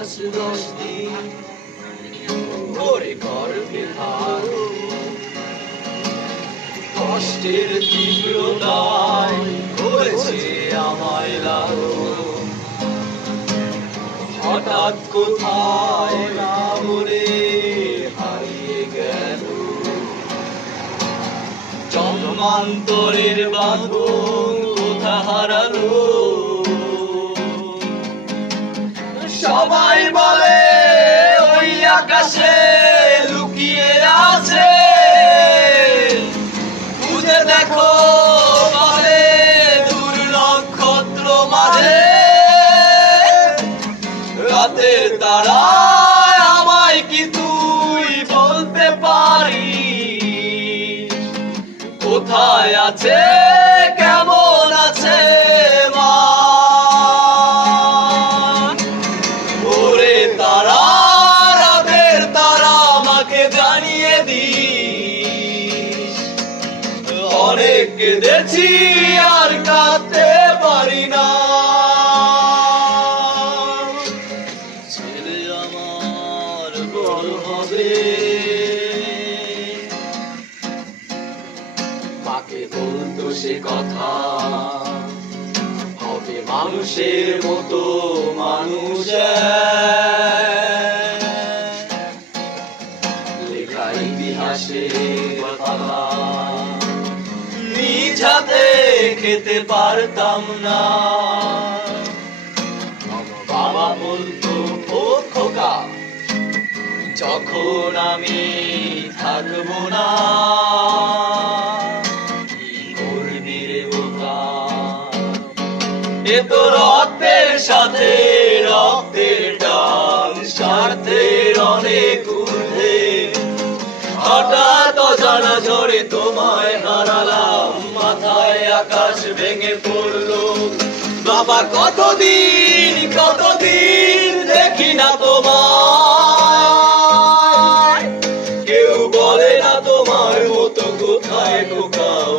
মাস 10 দিন করে গর্ভে থাকো, কষ্টের তীব্রতায় করেছে আমায় লালন। হঠাৎ কোথায় না বলে হারিয়ে গেল জন্মান্তরের বাঁধন, কোথা হারালো। সবাই বলে ওই আকাশে লুকিয়ে আছে, খুঁজে দেখো বলে দূর নক্ষত্র মাঝে। রাতের তারা আমায় কি তুই বলতে পারিস, কোথায় আছে কেমন আছে মা? ওরে তারা, রাতের তারা আমাকে জানিয়ে দিস, অনেক কেঁদেছি আর কাঁদতে পারি না। ছেলে আমার বড় হবে, মাকে বলতো সে কথা, হবে মানুষের মতো মানুষ। লেখা ইতিহাসের কথা নিজ হাতে খেতে পারতাম না। বাবা বলতো ও খোকা, যখন আমি থাকবো না কি করবি রে বোকা? এ তো রক্তের সাথে রক্তের টান, স্বার্থের অনেক ঊর্ধ্বে। হঠাৎ অজানা ঝড়ে তোমায় হারালাম, মাথায় আকাশ ভেঙে পড়লো। বাবা কতদিন কতদিন দেখি না তোমায়, কেউ বলে না তোমার মতো কোথায় কোথাও